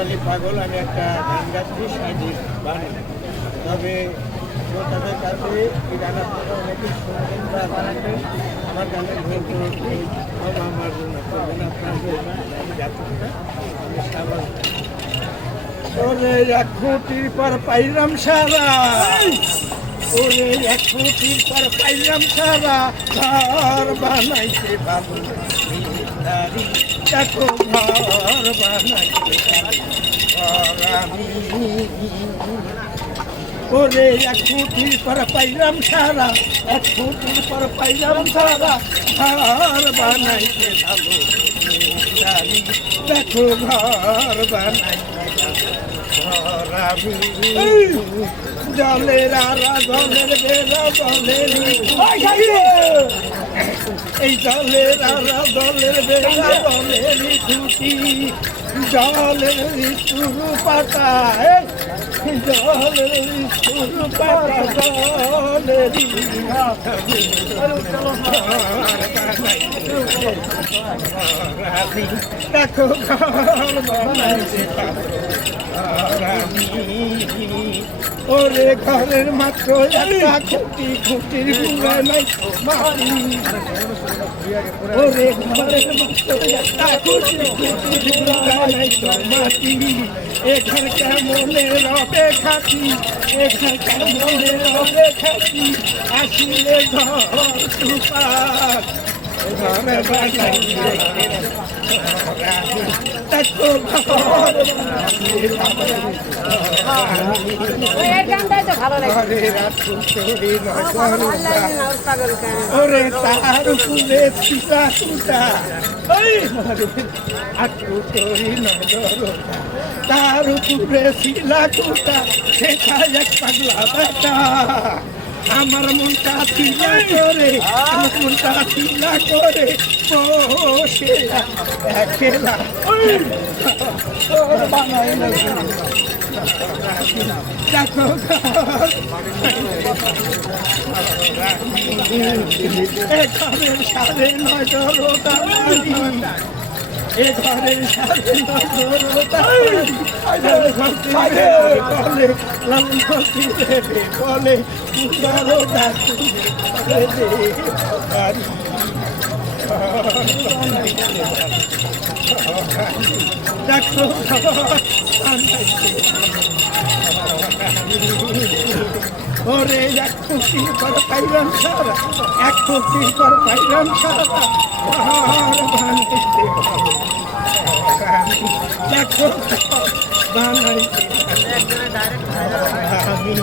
আলী পাগল, আমি একটা গান গাচ্ছি সাইডি বানাই। তবে শ্রোতাদের কাছে এই গান আপনারা অনেকেই শুনবেন বা বানাবেন। আমার গানের ভুল ক্ষমা আমার জন্য করবেন, আপনাদের আমি যাচ্ছি না, আমি স্বাভাবিক। ওরে এক খুঁটির পর পাইলাম সারা, ওরে এক খুঁটির পর পাইলাম সারা, ঘর বানাইতে বাবু দেখো ঘর বানাইতে আমি। ওরে এক খুঁটির পর পাইলাম সারা, এক খুঁটির পর পাইলাম সারা, ঘর বানাইতে ভালো দেখো ঘর বানাইতে ঘর আমি। জলের আরা জলের বেড়া জলের এই জলের আরা জলের বেড়া জলের খুঁটি, জলের শুরু পাতা, জলের শুরু পাতা জলের দেখো ঘর বানাইতে ওরে ঘরের মাত্র একটা খুঁটি, খুঁটির গুঁড়া নাই মাটি। ওরে ঘরের মাত্র একটা খুঁটি, খুঁটির গুঁড়া নাই মাটি। এখান কেমনে রবে খাতি, এখান কেমনে রবে খাতি, আসিলে ঘর সুপার ঘরে বানাইলে দেখো ঘর ওরে তার ফুলে সীতা সুতা, তার উপরে শিলা কুটা, সেখানে এক পাগলা বেটা। আমার মনটা শিলা করে, আমার মনটা শিলা করে বসে খেলা বানাই দেখো ঘরের সাড়ে 9 জরতা, এ ঘরের সাড়ে 9 জরতা বলে লালমতি দেবে বলে জরতা দেখো ওরে এক খুঁটির পর পাইলাম সারা, এক খুঁটির পর পাইলাম সারা, ঘর বানাইতে দেখো বানাইতে আমি।